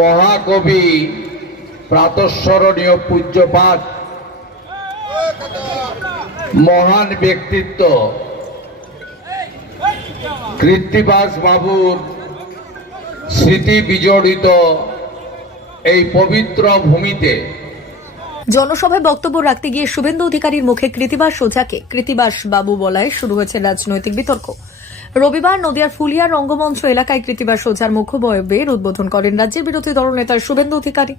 মহাকবি প্রাতঃস্মরণীয় পূজ্যপাঠ মহান ব্যক্তিত্ব। কৃত্তিবাস বাবুর স্মৃতি বিজড়িত এই পবিত্র ভূমিতে। জনসভায় বক্তব্য রাখতে গিয়ে শুভেন্দু অধিকারীর মুখে কৃতিবাস সোজাকে কৃতিবাস বাবু বলায় শুরু হয়েছে রাজনৈতিক বিতর্ক। রবিবার নদিয়ার ফুলিয়ার রঙ্গমঞ্চ এলাকায় কৃতিবাস সোজার মুখবয়বের উদ্বোধন করেন রাজ্যের বিরোধী দলনেতা শুভেন্দু অধিকারী।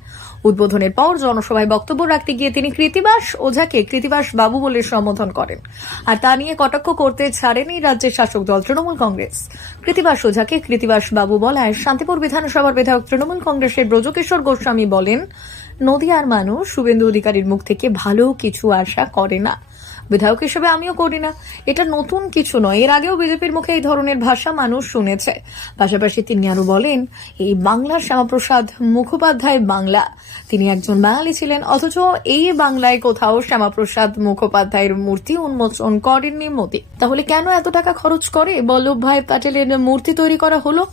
উদ্বোধনের পর জনসভায় বক্তব্য রাখতে গিয়ে তিনি কৃতিবাস ওঝাকে কৃতিবাস বাবু বলে সম্বোধন করেন। আর তা নিয়ে কটাক্ষ করতে ছাড়েনি রাজ্যের শাসক দল তৃণমূল কংগ্রেস। কৃতিবাস ওঝাকে কৃতিবাস বাবু বলায় শান্তিপুর বিধানসভার বিধায়ক তৃণমূল কংগ্রেসের ব্রজকিশোর গোস্বামী বলেন, নদিয়ার মানুষ শুভেন্দু অধিকারীর মুখ থেকে ভালো কিছু আশা করে না। বিধায়ক হিসেবে আমিও করি না। এটা নতুন কিছু নয়। এর আগেও বিজেপির মুখে এই ধরনের ভাষা মানুষ শুনেছে। পাশাপাশি তিনি আরও বলেন, এই বাংলার শ্যামাপ্রসাদ মুখোপাধ্যায় বাংলা। তিনি একজন বাঙালি ছিলেন, অথচ এই বাংলায় কোথাও শ্যামাপ্রসাদ মুখোপাধ্যায়ের মূর্তি উন্মোচন করেননি মোদী। তাহলে কেন এত টাকা খরচ করে? বল্লভভাই প্যাটেলের মূর্তি তৈরি করা হলো?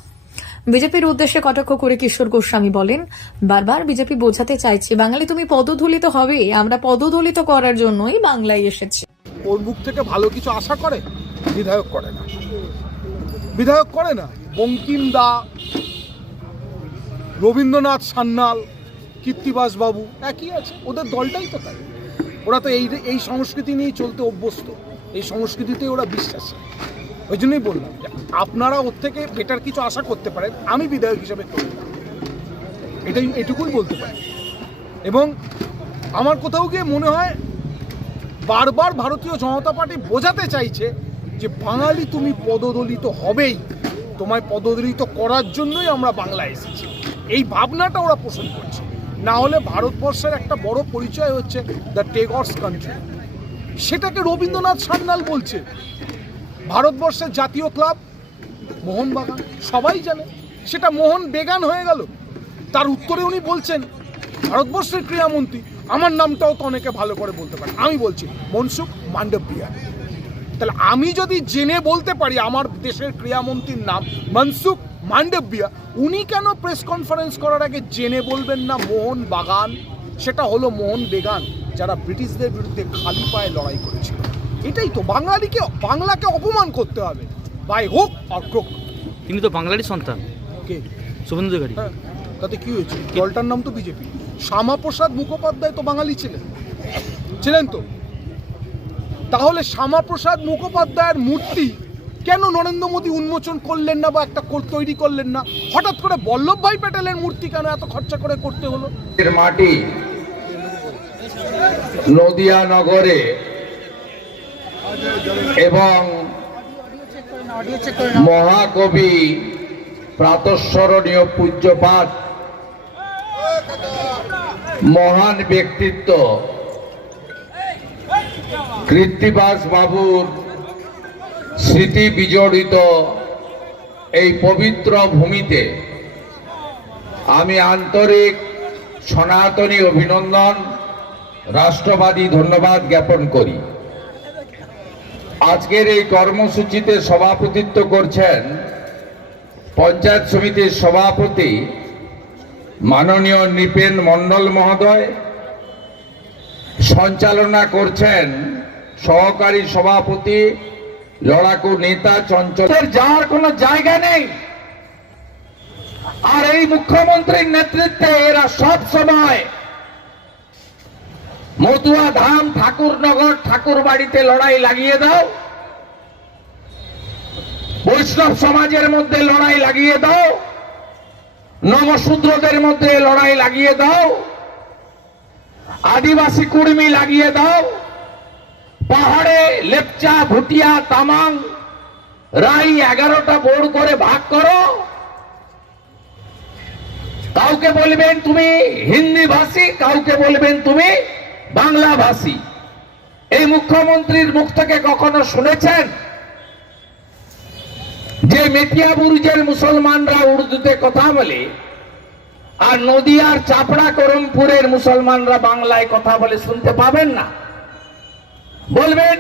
বিজেপির উদ্দেশ্যে কটাক্ষ করে কিশোর গোস্বামী বলেন, বারবার বিজেপি বোঝাতে চাইছে, বাঙালি তুমি পদধূলিত হবে, আমরা পদদলিত করার জন্যই বাংলায় এসেছি। ওর মুখ থেকে ভালো কিছু আশা করে? বিধায়ক করে না। বিধায়ক করে না। বঙ্কিম দা, রবীন্দ্রনাথ সান্যাল, কীর্তিবাস বাবু, একই আছে। ওদের দলটাই তো তাই। ওরা তো এই এই সংস্কৃতি নিয়েই চলতে অভ্যস্ত। এই সংস্কৃতিতে ওরা বিশ্বাসী। ওই জন্যই বললাম আপনারা ওর থেকে বেটার কিছু আশা করতে পারেন, আমি বিধায়ক হিসেবে করি এটাই, এটুকুই বলতে পারি। এবং আমার কোথাও গিয়ে মনে হয় বারবার ভারতীয় জনতা পার্টি বোঝাতে চাইছে যে বাঙালি তুমি পদদলিত হবেই। তোমায় পদদলিত করার জন্যই আমরা বাংলায় এসেছি। এই ভাবনাটা ওরা পোষণ করছে। না হলে ভারতবর্ষের একটা বড় পরিচয় হচ্ছে দ্য টেগর্স কান্ট্রি সেটাকে রবীন্দ্রনাথ সান্যাল বলছে ভারতবর্ষের জাতীয় ক্লাব, মোহনবাগান, সবাই জানে, সেটা মোহন বেগান হয়ে গেল। তার উত্তরে উনি বলছেন, ভারতবর্ষের ক্রীড়ামন্ত্রী আমার নামটাও তো অনেকে ভালো করে বলতে পারে। আমি বলছি, মনসুখ মান্ডবিয়া তাহলে আমি যদি জেনে বলতে পারি আমার দেশের ক্রীড়ামন্ত্রীর নাম, মনসুখ মান্ডবিয়া উনি কেন প্রেস কনফারেন্স করার আগে জেনে বলবেন না মোহন বাগান? সেটা হলো মোহন বেগান, যারা ব্রিটিশদের বিরুদ্ধে খালি পায়ে লড়াই করেছিল। এটাই তো বাঙালিকে বাংলাকে অপমান করতে হবে। বাই হোক আর ক্রোক। তিনি তো বাঙালির সন্তান। কে? শুভেন্দু অধিকারী। হ্যাঁ তাতে কি হয়েছে? দলটার নাম তো বিজেপি। শ্যামাপ্রসাদ মুখোপাধ্যায় তো বাঙালি ছিলেন। ছিলেন তো? তাহলে শ্যামাপ্রসাদ মুখোপাধ্যায়ের মূর্তি কেন নরেন্দ্র মোদী উন্মোচন করলেন না বা একটা তৈরি করলেন না? হঠাৎ করে বল্লভভাই প্যাটেলের মূর্তি কেন এত খরচা করে করতে হলো? এর মাটি নদিয়া নগরে এবং মহাকবি প্রাতঃস্মরণীয় পূজ্যপাঠ মহান ব্যক্তিত্ব, কৃত্তিবাস বাবুর স্মৃতি বিজড়িত এই পবিত্র ভূমিতে আমি আন্তরিক সনাতনী অভিনন্দন, রাষ্ট্রবাদী ধন্যবাদ জ্ঞাপন করি। আজকের এই কর্মসূচিতে সভাপতিত্ব করছেন পঞ্চায়েত সমিতির সভাপতি মাননীয় নৃপেন মণ্ডল মহোদয়। সঞ্চালনা করছেন সহকারী সভাপতি লড়াকু নেতা চঞ্চল। যাওয়ার কোনো জায়গা নেই। আর এই মুখ্যমন্ত্রীর নেতৃত্বে এরা সব সময় মতুয়া ধাম, ঠাকুরনগর ঠাকুর বাড়িতে লড়াই লাগিয়ে দাও। বৈষ্ণব সমাজের মধ্যে লড়াই লাগিয়ে দাও। নমশূদ্রদের মধ্যে লড়াই লাগিয়ে দাও। আদিবাসী কুর্মী লাগিয়ে দাও। পাহাড়ে লেপচা, ভুটিয়া, তামাং, রাই এগারোটা বোর্ড করে ভাগ করো। কাউকে বলবেন তুমি হিন্দি ভাষী কাউকে বলবেন তুমি বাংলা ভাষী এই মুখ্যমন্ত্রীর মুখ থেকে কখনো শুনেছেন? যে মেটিয়া বুরুজের মুসলমানরা উর্দুতে কথা বলে আর নদিয়ার চাপড়া করমপুরের মুসলমানরা বাংলায় কথা বলে শুনতে পাবেন না। বলবেন,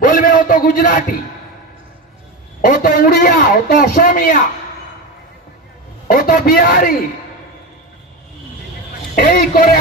বলবে ও তো গুজরাটি, ও তো উড়িয়া, ও তো অসমিয়া, ও তো বিহারি। এই করে